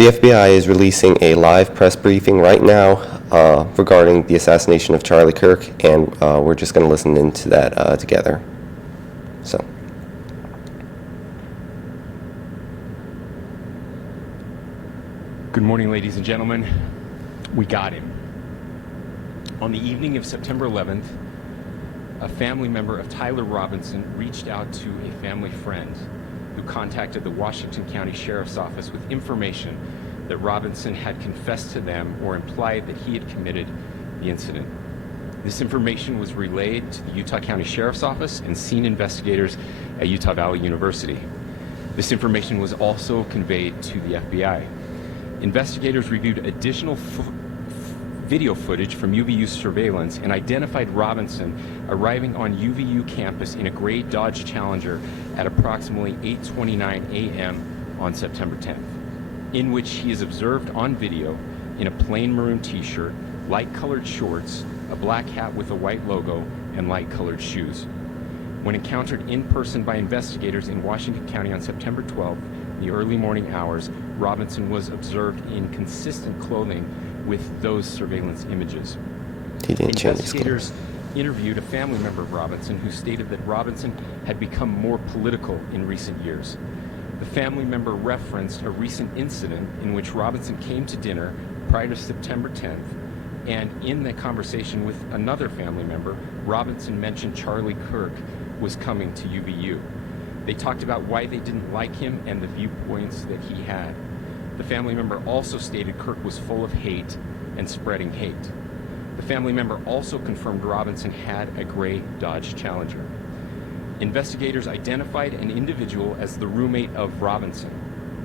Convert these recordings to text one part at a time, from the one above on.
The FBI is releasing a live press briefing right now regarding the assassination of Charlie Kirk, and we're just going to listen into that together. So. Good morning, ladies and gentlemen. We got him. On the evening of September 11th, a family member of Tyler Robinson reached out to a family friend who contacted the Washington County Sheriff's Office with information that Robinson had confessed to them or implied that he had committed the incident. This information was relayed to the Utah County Sheriff's Office and scene investigators at Utah Valley University. This information was also conveyed to the FBI. Investigators reviewed additional video footage from UVU surveillance and identified Robinson arriving on UVU campus in a gray Dodge Challenger at approximately 8:29 a.m. on September 10th, in which he is observed on video in a plain maroon t-shirt, light-colored shorts, a black hat with a white logo, and light-colored shoes. When encountered in person by investigators in Washington County on September 12th, in the early morning hours, Robinson was observed in consistent clothing with those surveillance images. Investigators interviewed a family member of Robinson who stated that Robinson had become more political in recent years. The family member referenced a recent incident in which Robinson came to dinner prior to September 10th, and in the conversation with another family member, Robinson mentioned Charlie Kirk was coming to UVU. They talked about why they didn't like him and the viewpoints that he had. The family member also stated Kirk was full of hate and spreading hate. The family member also confirmed Robinson had a gray Dodge Challenger. Investigators identified an individual as the roommate of Robinson.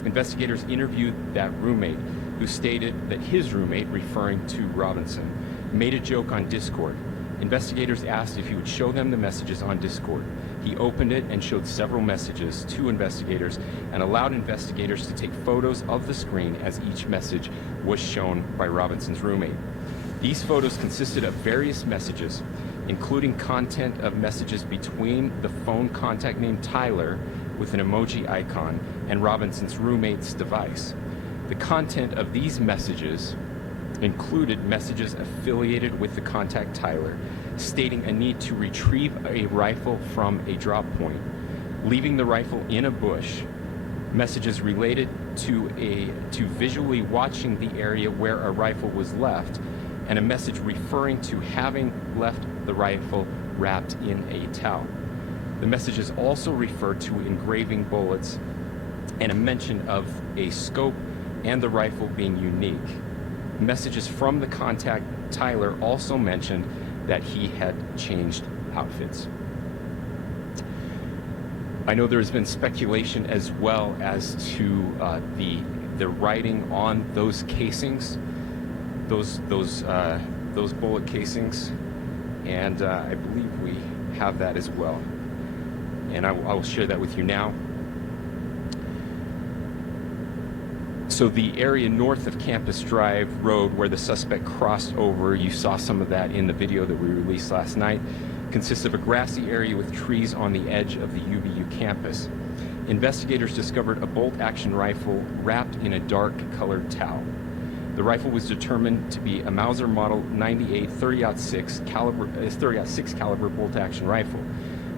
Investigators interviewed that roommate, who stated that his roommate, referring to Robinson, made a joke on Discord. Investigators asked if he would show them the messages on Discord. He opened it and showed several messages to investigators and allowed investigators to take photos of the screen as each message was shown by Robinson's roommate. These photos consisted of various messages, including content of messages between the phone contact named Tyler with an emoji icon and Robinson's roommate's device. The content of these messages included messages affiliated with the contact Tyler, stating a need to retrieve a rifle from a drop point, leaving the rifle in a bush, messages related to visually watching the area where a rifle was left, and a message referring to having left the rifle wrapped in a towel. The messages also refer to engraving bullets and a mention of a scope and the rifle being unique. Messages from the contact Tyler also mentioned that he had changed outfits. I know there's been speculation as well as to the writing on those casings, those bullet casings, and I believe we have that as well. And I will share that with you now. So the area north of Campus Drive Road where the suspect crossed over, you saw some of that in the video that we released last night, consists of a grassy area with trees on the edge of the UVU campus. Investigators discovered a bolt-action rifle wrapped in a dark-colored towel. The rifle was determined to be a Mauser Model 98 30-06 caliber bolt-action rifle.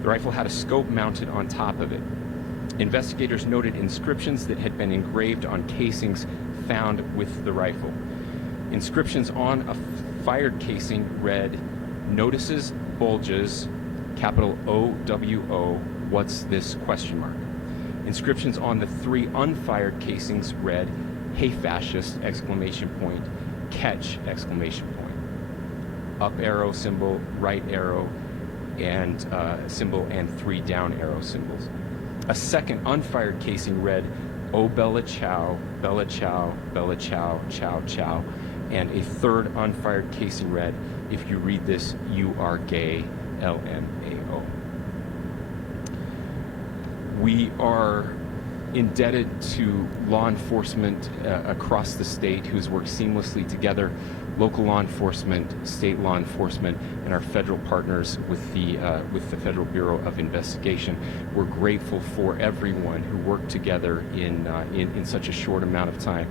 The rifle had a scope mounted on top of it. Investigators noted inscriptions that had been engraved on casings found with the rifle. Inscriptions on a fired casing read, "Notices, bulges, capital OWO, what's this?" ? Inscriptions on the 3 unfired casings read, "Hey fascist!" ! Catch! Up arrow symbol, right arrow, and symbol, and 3 down arrow symbols. A second unfired casing read, "Oh Bella Chow, Bella Chow, Bella Chow, Chow Chow," and a third unfired casing read, "If you read this, you are gay, LMAO." We are indebted to law enforcement across the state who's worked seamlessly together, local law enforcement, state law enforcement, and our federal partners with the Federal Bureau of Investigation. We're grateful for everyone who worked together in such a short amount of time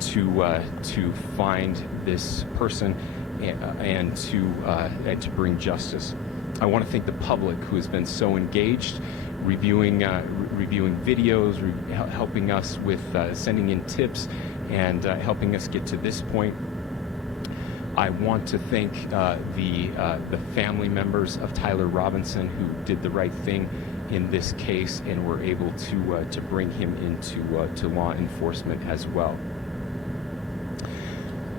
to find this person and to bring justice. I want to thank the public who has been so engaged, reviewing videos, helping us with sending in tips, and helping us get to this point. I want to thank the family members of Tyler Robinson who did the right thing in this case and were able to bring him into to law enforcement as well.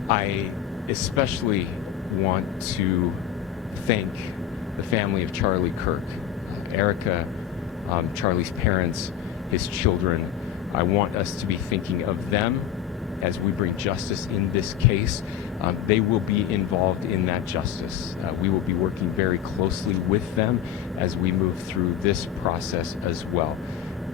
I especially want to thank the family of Charlie Kirk, Erica, Charlie's parents, his children. I want us to be thinking of them as we bring justice in this case. They will be involved in that justice. We will be working very closely with them as we move through this process as well.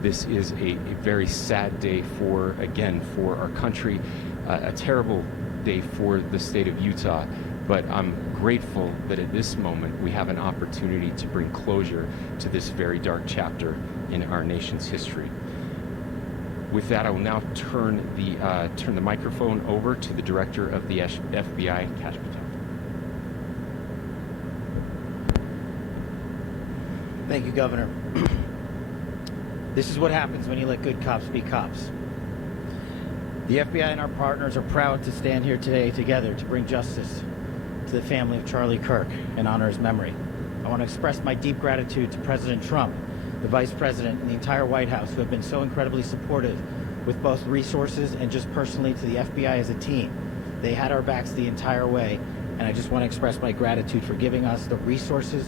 This is a very sad day for our country, a terrible day for the state of Utah, but I'm grateful that at this moment we have an opportunity to bring closure to this very dark chapter in our nation's history. With that, I will now turn the microphone over to the Director of the FBI, Kash Patel. Thank you, Governor. This is what happens when you let good cops be cops. The FBI and our partners are proud to stand here today together to bring justice to the family of Charlie Kirk and honor his memory. I want to express my deep gratitude to President Trump, the Vice President, and the entire White House who have been so incredibly supportive with both resources and just personally to the FBI as a team. They had our backs the entire way, and I just want to express my gratitude for giving us the resources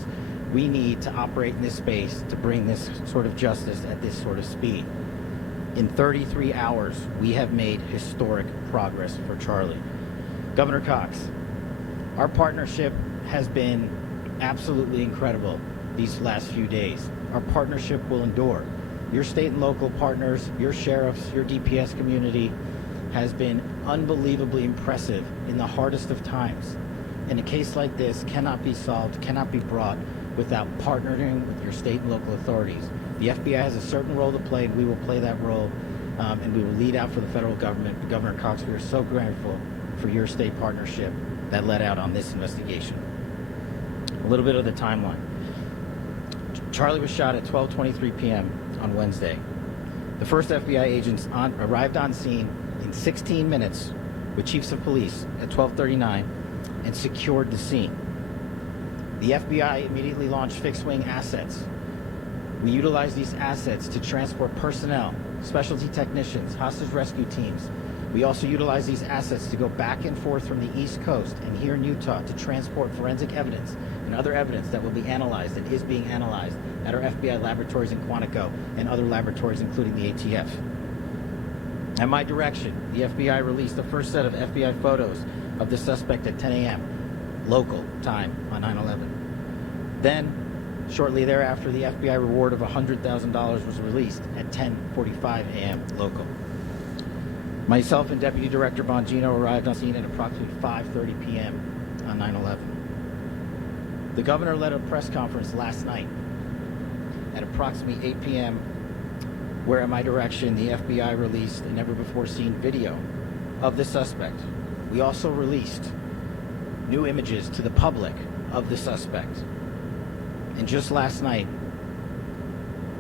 we need to operate in this space to bring this sort of justice at this sort of speed. In 33 hours, we have made historic progress for Charlie. Governor Cox, our partnership has been absolutely incredible these last few days. Our partnership will endure. Your state and local partners, your sheriffs, your DPS community has been unbelievably impressive in the hardest of times. And a case like this cannot be solved, cannot be brought without partnering with your state and local authorities. The FBI has a certain role to play, and we will play that role, and we will lead out for the federal government. But Governor Cox, we are so grateful for your state partnership that led out on this investigation. A little bit of the timeline. Charlie was shot at 12:23 p.m. on Wednesday. The first FBI agents arrived on scene in 16 minutes with chiefs of police at 12:39 and secured the scene. The FBI immediately launched fixed-wing assets. We utilized these assets to transport personnel, specialty technicians, hostage rescue teams. We also utilized these assets to go back and forth from the East Coast and here in Utah to transport forensic evidence and other evidence that will be analyzed and is being analyzed at our FBI laboratories in Quantico and other laboratories, including the ATF. At my direction, the FBI released the first set of FBI photos of the suspect at 10 a.m. local time on 9/11. Then, shortly thereafter, the FBI reward of $100,000 was released at 10:45 a.m. local. Myself and Deputy Director Bongino arrived on scene at approximately 5:30 p.m. on 9/11. The governor led a press conference last night at approximately 8 p.m. where at my direction the FBI released a never-before-seen video of the suspect. We also released new images to the public of the suspect. And just last night,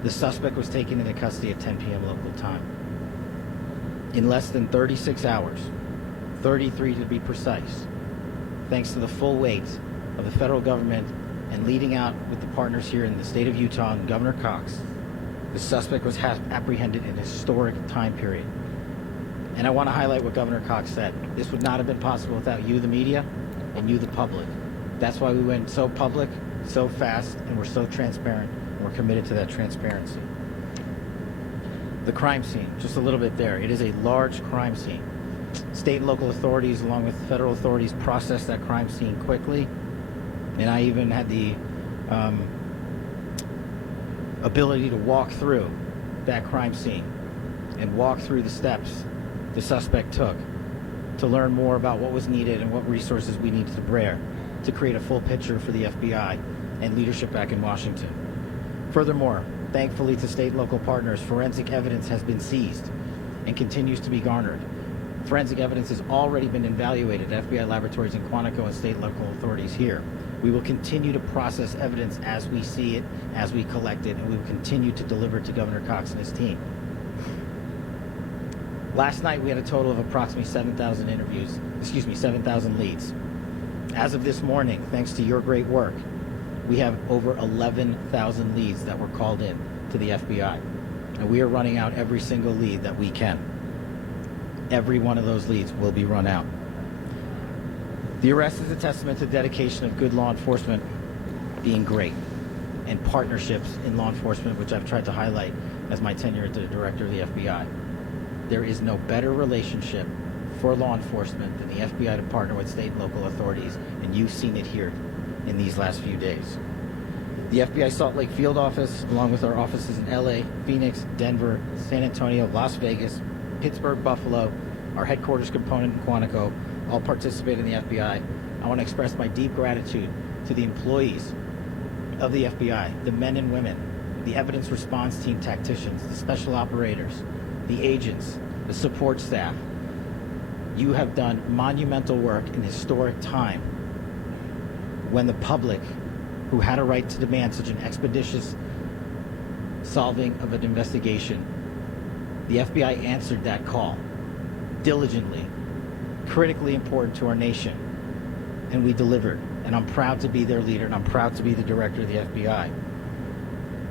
the suspect was taken into custody at 10 p.m. local time. In less than 36 hours, 33 to be precise, thanks to the full weight of the federal government and leading out with the partners here in the state of Utah and Governor Cox, the suspect was apprehended in a historic time period. And I want to highlight what Governor Cox said. This would not have been possible without you, the media, and you, the public. That's why we went so public, so fast, and we're so transparent, and we're committed to that transparency. The crime scene, just a little bit there. It is a large crime scene. State and local authorities, along with federal authorities, processed that crime scene quickly, and I even had the ability to walk through that crime scene and walk through the steps the suspect took to learn more about what was needed and what resources we needed to bear to create a full picture for the FBI and leadership back in Washington. Furthermore, thankfully to state and local partners, forensic evidence has been seized and continues to be garnered. Forensic evidence has already been evaluated at FBI laboratories in Quantico and state and local authorities here. We will continue to process evidence as we see it, as we collect it, and we will continue to deliver it to Governor Cox and his team. Last night, we had a total of approximately 7,000 leads. As of this morning, thanks to your great work, we have over 11,000 leads that were called in to the FBI. And we are running out every single lead that we can. Every one of those leads will be run out. The arrest is a testament to the dedication of good law enforcement being great, and partnerships in law enforcement, which I've tried to highlight as my tenure as the director of the FBI. There is no better relationship for law enforcement than the FBI to partner with state and local authorities, and you've seen it here in these last few days. The FBI Salt Lake Field Office, along with our offices in LA, Phoenix, Denver, San Antonio, Las Vegas, Pittsburgh, Buffalo, our headquarters component in Quantico, all participate in the FBI. I want to express my deep gratitude to the employees of the FBI, the men and women, the evidence response team tacticians, the special operators, the agents, the support staff. You have done monumental work in historic time when the public, who had a right to demand such an expeditious solving of an investigation, the FBI answered that call diligently, critically important to our nation, and we delivered. And I'm proud to be their leader, and I'm proud to be the director of the FBI.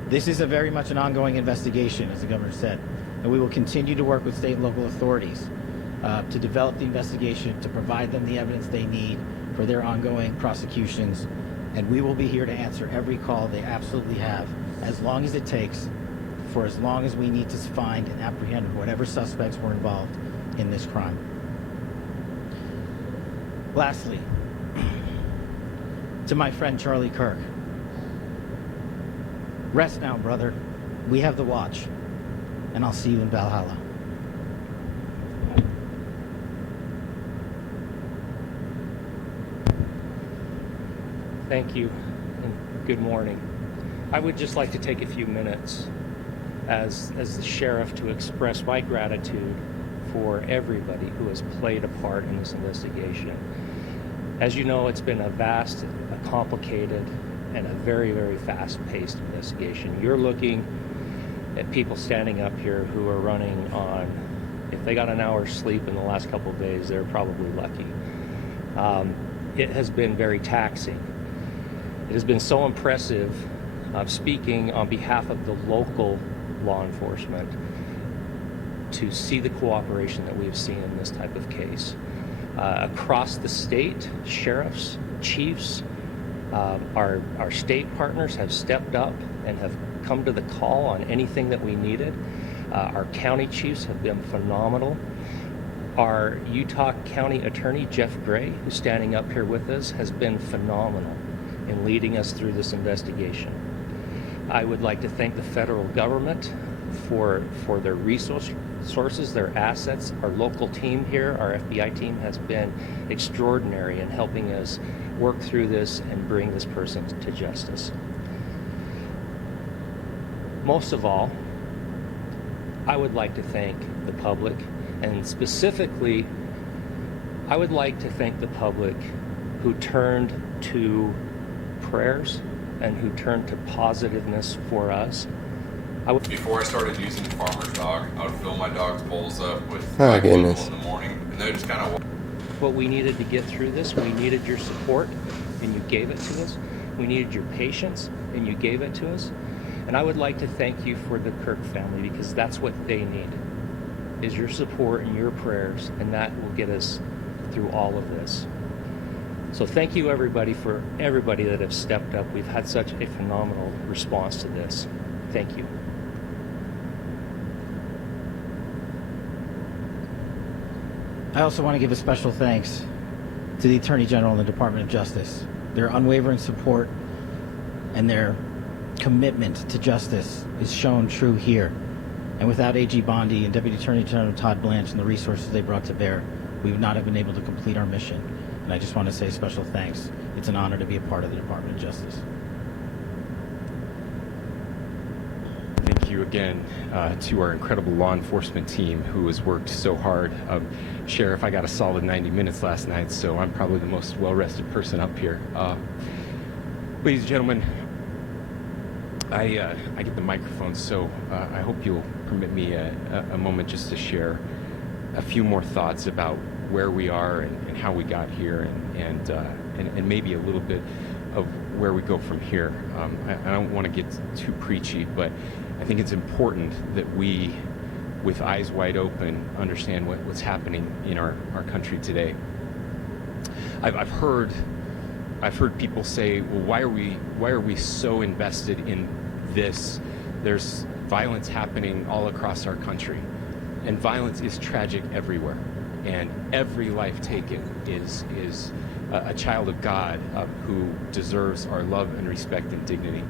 This is very much an ongoing investigation, as the governor said, and we will continue to work with state and local authorities to develop the investigation, to provide them the evidence they need for their ongoing prosecutions, and we will be here to answer every call they absolutely have, as long as it takes, for as long as we need to find and apprehend whatever suspects were involved in this crime. Lastly, to my friend Charlie Kirk, rest now, brother. We have the watch, and I'll see you in Valhalla. Thank you, and good morning. I would just like to take a few minutes as the sheriff to express my gratitude for everybody who has played a part in this investigation. As you know, it's been a vast, a complicated, and a very, very fast-paced investigation. You're looking at people standing up here who are running on, if they got an hour's sleep in the last couple of days, they're probably lucky. It has been very taxing. It has been so impressive, speaking on behalf of the local law enforcement, to see the cooperation that we've seen in this type of case. Across the state, sheriffs, chiefs, our state partners have stepped up and have come to the call on anything that we needed. Our county chiefs have been phenomenal. Our Utah County Attorney, Jeff Gray, who's standing up here with us, has been phenomenal in leading us through this investigation. I would like to thank the federal government for their resources, their assets. Our local team here, our FBI team, has been extraordinary in helping us work through this and bring this person to justice. Most of all, I would like to thank the public, and specifically, I would like to thank the public who turned to prayers and who turned to positiveness for us. Before I started using the farmer's dog, I would fill my dog's bowls up with Oh, five people goodness. in the morning, and they just kind of. What we needed to get through this, we needed your support, and you gave it to us. We needed your patience, and you gave it to us. And I would like to thank you for the Kirk family, because that's what they need, is your support and your prayers, and that will get us through all of this. So thank you, everybody, for everybody that have stepped up. We've had such a phenomenal response to this. Thank you. I also want to give a special thanks to the Attorney General and the Department of Justice. Their unwavering support and their commitment to justice is shown true here. And without AG Bondi and Deputy Attorney General Todd Blanche and the resources they brought to bear, we would not have been able to complete our mission. And I just want to say special thanks. It's an honor to be a part of the Department of Justice. Thank you. you again to our incredible law enforcement team who has worked so hard. Sheriff, I got a solid 90 minutes last night, so I'm probably the most well-rested person up here. Ladies and gentlemen, I get the microphone, so I hope you'll permit me a moment just to share a few more thoughts about where we are and how we got here, and maybe a little bit of where we go from here. I don't want to get too preachy, but I think it's important that we, with eyes wide open, understand what's happening in our country today. I've heard people say, well, why are we so invested in this? There's violence happening all across our country, and violence is tragic everywhere, and every life taken is a child of God who deserves our love and respect and dignity.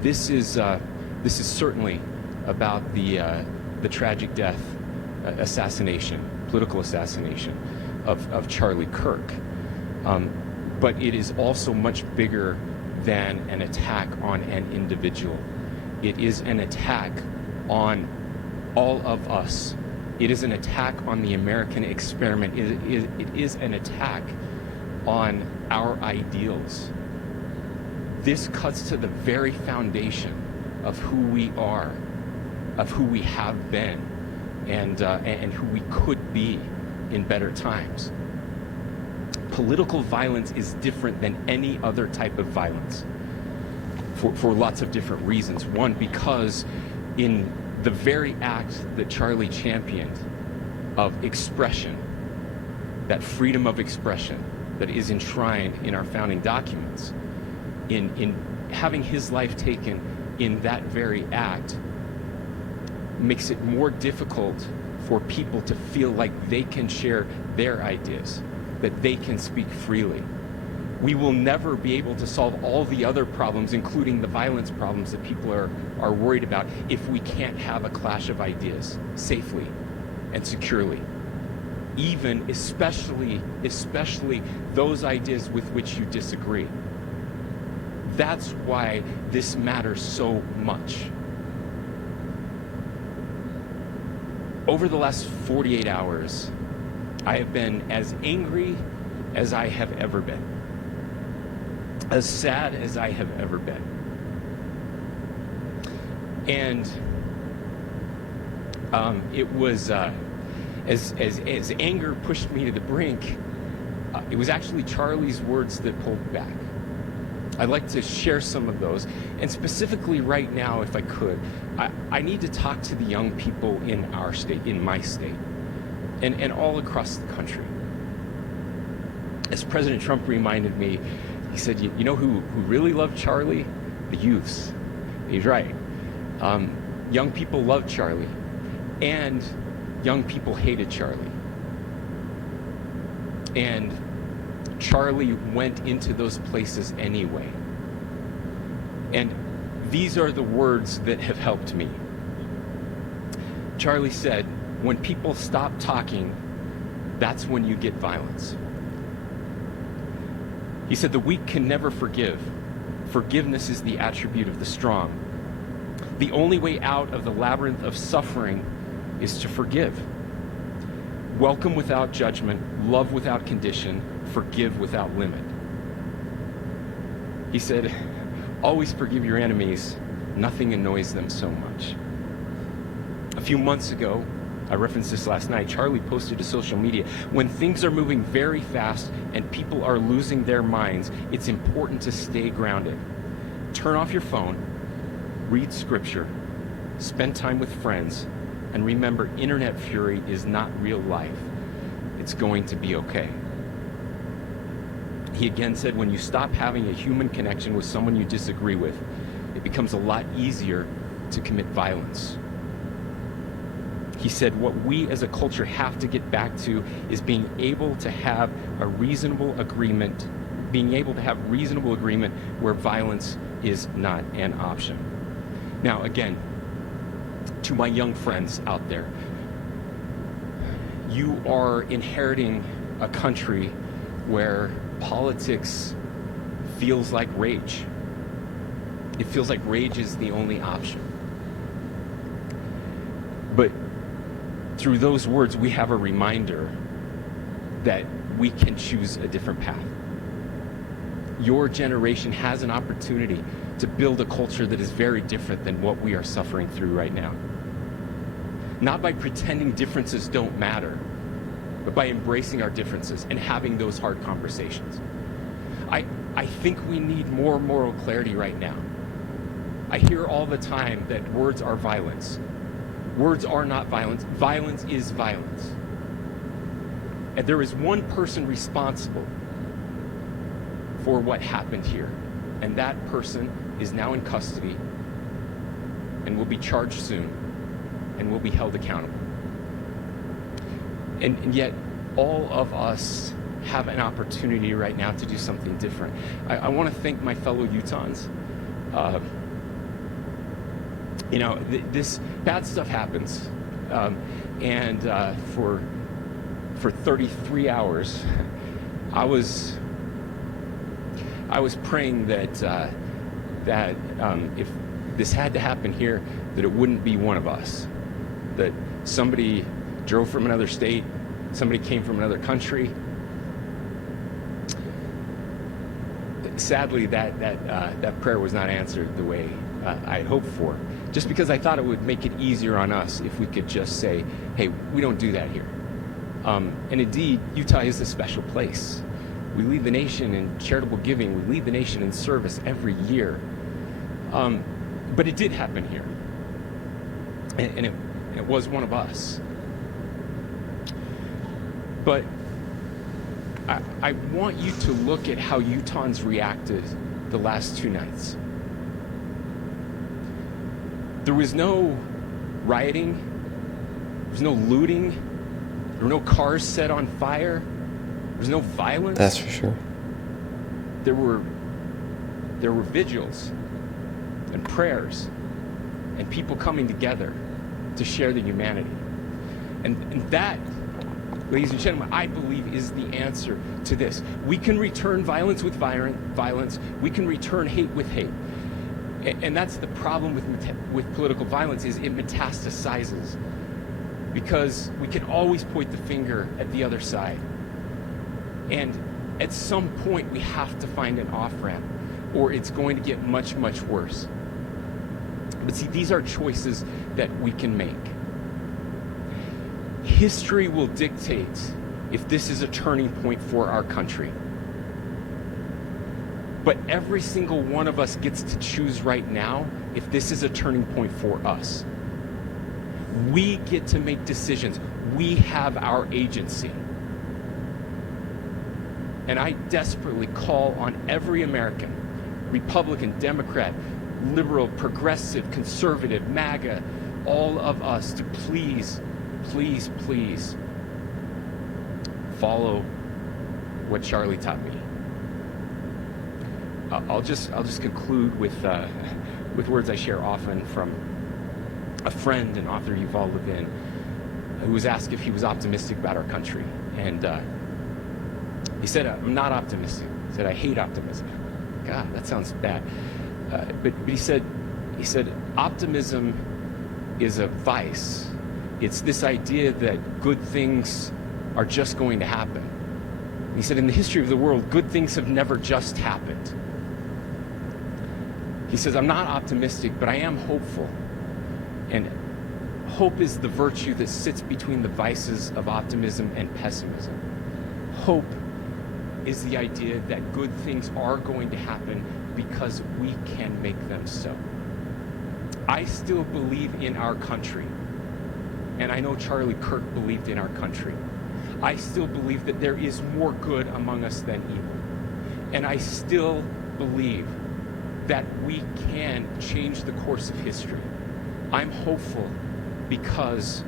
This is certainly about the tragic death, political assassination of Charlie Kirk. But it is also much bigger than an attack on an individual. It is an attack on all of us. It is an attack on the American experiment. It is an attack on our ideals. This cuts to the very foundation of who we are, of who we have been, and who we could be in better times. Political violence is different than any other type of violence for lots of different reasons. One, because in the very act that Charlie championed of expression, that freedom of expression that is enshrined in our founding documents, in having his life taken in that very act, makes it more difficult for people to feel like they can share their ideas, that they can speak freely. We will never be able to solve all the other problems, including the violence problems that people are worried about, if we can't have a clash of ideas safely and securely. Even, especially those ideas with which you disagree. That's why this matters so much. Over the last 48 hours, I have been as angry as I have ever been, as sad as I have ever been. And it was, as anger pushed me to the brink, it was actually Charlie's words that pulled me back. I'd like to share some of those, and specifically right now, if I could, I need to talk to the young people in our state, in my state, and all across the country. As President Trump reminded me, he said, you know who really loved Charlie? The youths. He's right. Young people loved Charlie, and young people hated Charlie. And Charlie went into those places anyway. And these are the words that have helped me. Charlie said, when people stop talking, that's when you get violence. He said, the weak can never forgive. Forgiveness is the attribute of the strong. The only way out of the labyrinth of suffering is to forgive. Welcome without judgment, love without condition, forgive without limit. He said, always forgive your enemies. Nothing annoys them so much. A few months ago, I referenced this last night, Charlie posted to social media, when things are moving very fast and people are losing their minds, it's important to stay grounded. Turn off your phone, read scripture, spend time with friends, and remember, internet fury is not real life. It's going to be okay. He again said, when you stop having a human connection with someone you disagree with, it becomes a lot easier to commit violence. He said, what we as a culture have to get back to is being able to have a reasonable agreement, where violence is not an option. Now, again, to my young friends out there, you are inheriting a country where politics feels like rage. It feels like rage is the only option. through those words, we have a reminder that we can choose a different path. Your generation has an opportunity to build a culture that is very different than what we are suffering through right now. Not by pretending differences don't matter, but by embracing our differences and having those hard conversations. I think we need more moral clarity right now. I hear all the time that words are violence. Words are not violence. Violence is violence. And there is one person responsible for what happened here. And that person is now in custody and will be charged soon and will be held accountable. And yet, all of us have an opportunity right now to do something different. I want to thank my fellow Utahns. This bad stuff happens, and for 33 hours, I was praying that if this had to happen here, that it wouldn't be one of us, that somebody drove from another state, somebody came from another country. Sadly, that prayer was not answered the way I hoped for, just because I thought it would make it easier on us if we could just say, hey, we don't do that here. And indeed, Utah is a special place. We lead the nation in charitable giving. We lead the nation in service every year. But it did happen here. And it was one of us. But I want you to look at how Utahns reacted the last 2 nights. There was no rioting. There was no looting. There were no cars set on fire. There was no violence. That's for sure. There were vigils and prayers and people coming together to share the humanity. And that, ladies and gentlemen, I believe is the answer to this. We can return violence with violence. We can return hate with hate. And that's the problem with political violence, is it metastasizes. Because we can always point the finger at the other side. And at some point, we have to find an off-ramp, or it's going to get much, much worse. But see, these are choices that we can make. History will dictate if this is a turning point for our country. But every single one of us gets to choose right now if this is a turning point for us. We get to make decisions. We have our agency. And I desperately call on every American, Republican, Democrat, liberal, progressive, conservative, MAGA, all of us to please, please, please follow what Charlie taught me. I'll just conclude with words I share often from a friend and author Yuval Levin, who was asked if he was optimistic about our country, and he said, "I'm not optimistic." He said, "I hate optimism." God, that sounds bad. But he said, optimism is a vice. It's this idea that good things are just going to happen. He said, in the history of the world, good things have never just happened. He says, I'm not optimistic, but I am hopeful. And hope is the virtue that sits between the vices of optimism and pessimism. Hope is the idea that good things are going to happen because we can make them so. I still believe in our country. And I know Charlie Kirk believed in our country. I still believe that there is more good among us than evil. And I still believe that we can change the course of history. I'm hopeful because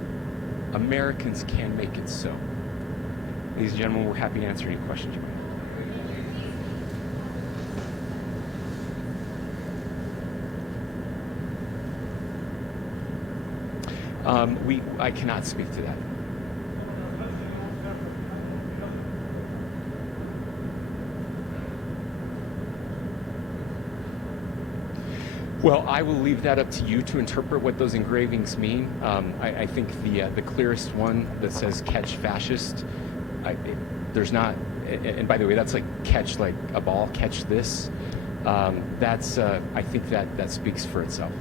Americans can make it so. Ladies and gentlemen, we're happy to answer any questions you might have. I cannot speak to that. Well, I will leave that up to you to interpret what those engravings mean. I think the clearest one that says "catch fascist," there's not. And by the way, that's like catch like a ball, catch this. That's I think that speaks for itself.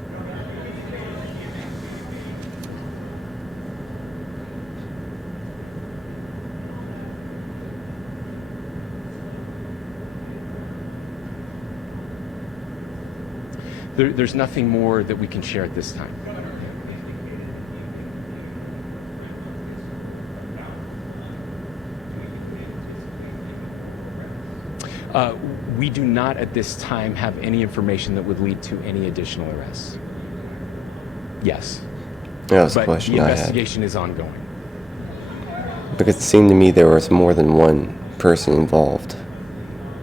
There's nothing more that we can share at this time. We do not at this time have any information that would lead to any additional arrests. Yes. That was the But question the I had. investigation is ongoing. Because it seemed to me there was more than one person involved.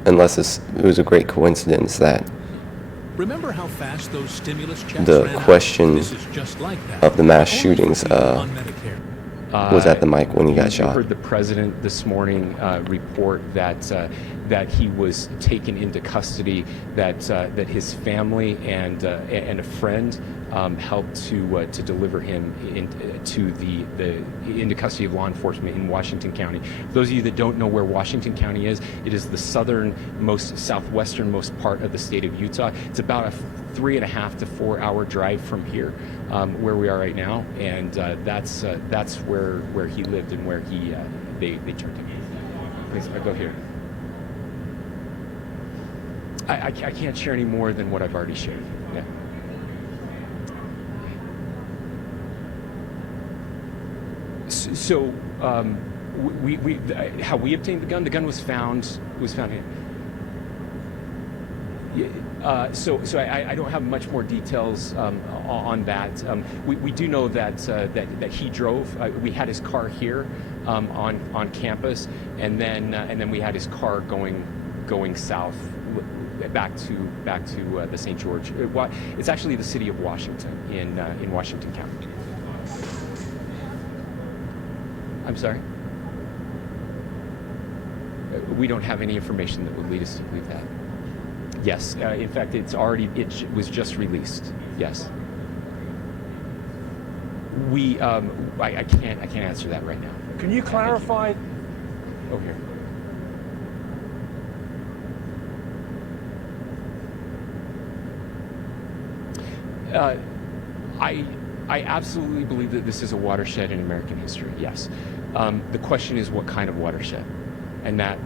Unless it was a great coincidence that Remember how fast those stimulus checks the ran out? question This is just like that. of the mass Only for shootings people on Medicare. was at the mic when he got You shot. heard the president this morning report that he was taken into custody, that his family and a friend helped to deliver him into custody of law enforcement in Washington County. For those of you that don't know where Washington County is, it is the southwesternmost part of the state of Utah. It's about a 3.5 to 4 hour drive from here, where we are right now, and that's where he lived and where they took him. Please, I'll go here. I can't share any more than what I've already shared. Yeah. So how we obtained the gun? The gun was found here. So I don't have much more details on that. We do know that he drove. We had his car here on campus, and then we had his car going south back to the St. George. It's actually the city of Washington in Washington County. I'm sorry. We don't have any information that would lead us to believe that. Yes, in fact, it was just released. Yes. I can't answer that right now. Can you clarify? Oh, here. I absolutely believe that this is a watershed in American history. Yes. The question is, what kind of watershed? And that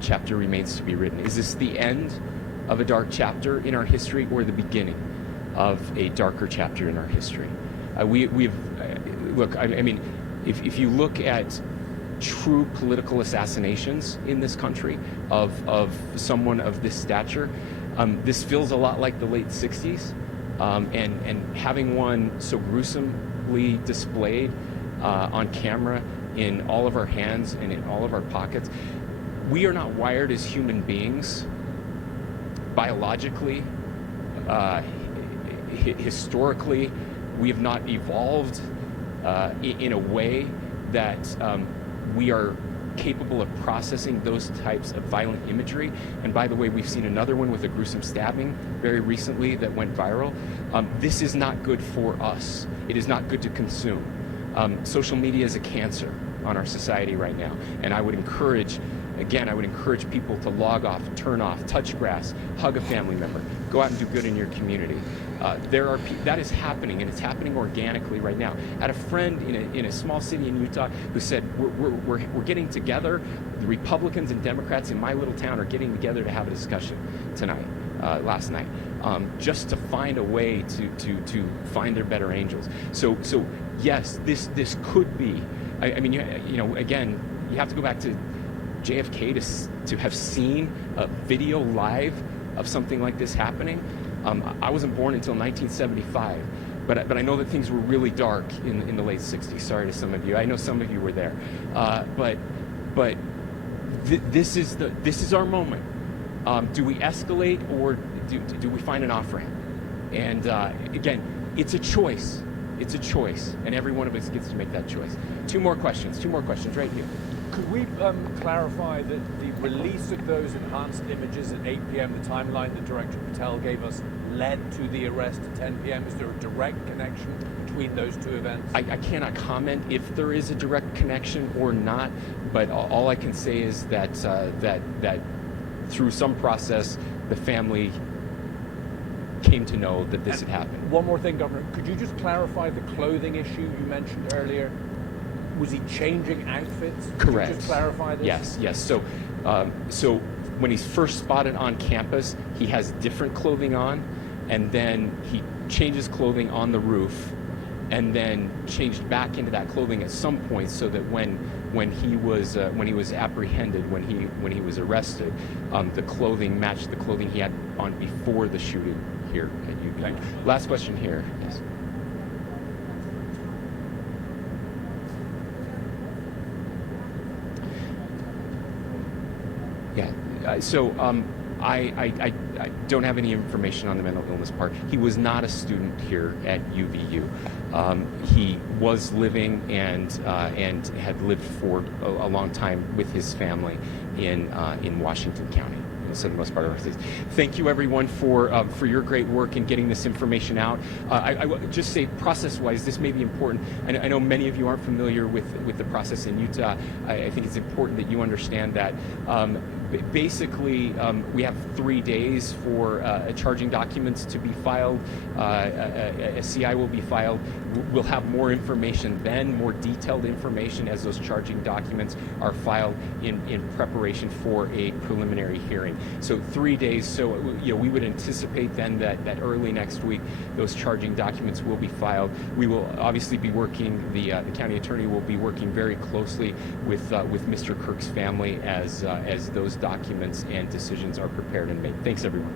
chapter remains to be written. Is this the end of a dark chapter in our history, or the beginning of a darker chapter in our history? Look. I mean, if you look at true political assassinations in this country of someone of this stature, this feels a lot like the late '60s, and having one so gruesomely displayed on camera in all of our hands and in all of our pockets. We are not wired as human beings biologically, historically. We have not evolved in a way that we are capable of processing those types of violent imagery. And by the way, we've seen another one with a gruesome stabbing very recently that went viral. This is not good for us. It is not good to consume. Social media is a cancer on our society right now. And I would encourage people to log off, turn off, touch grass, hug a family member, go out and do good in your community. That is happening, and it's happening organically right now. I had a friend in a small city in Utah who said, we're getting together, the Republicans and Democrats in my little town are getting together to have a discussion last night, just to find a way to find their better angels. So yes, this could be, I mean, again, you have to go back to JFK to have seen a video live of something like this happening. I wasn't born until 1975, but I know that things were really dark in the late 60s. Sorry to some of you. I know some of you were there. But this is our moment. Do we escalate, or do we find an off-ramp? And again, it's a choice. It's a choice, and every one of us gets to make that choice. Two more questions right here. Could we clarify that the release of those enhanced images at 8 p.m., the timeline that Director Patel gave us led to the arrest at 10 p.m.? Is there a direct connection between those two events? I cannot comment if there is a direct connection or not, but all I can say is that that through some process, the family came to know that this had happened. One more thing, Governor. Could you just clarify the clothing issue you mentioned earlier? Was he changing outfits? Correct. Could you just clarify this? Yes. So when he's first spotted on campus, he has different clothing on, and then he changes clothing on the roof, and then changed back into that clothing at some point, so that when he was apprehended, when he was arrested, the clothing matched the clothing he had on before the shooting here at UVU. Thank you. Last question here. Yes. Yeah. So I don't have any information on the mental illness part. He was not a student here at UVU. He was living and had lived for a long time with his family in Washington County, in the southernmost part of our state. Thank you, everyone, for your great work in getting this information out. I will just say, process-wise, this may be important. I know many of you aren't familiar with the process in Utah. I think it's important that you understand that. Basically, we have 3 days for charging documents to be filed. A CI will be filed. We'll have more information then, more detailed information as those charging documents are filed in preparation for a preliminary hearing. So 3 days. So we would anticipate then that early next week those charging documents will be filed. We will obviously be working. The county attorney will be working very closely with Mr. Kirk's family as those documents and decisions are prepared and made. Thanks, everyone.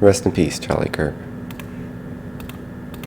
Rest in peace, Charlie Kirk.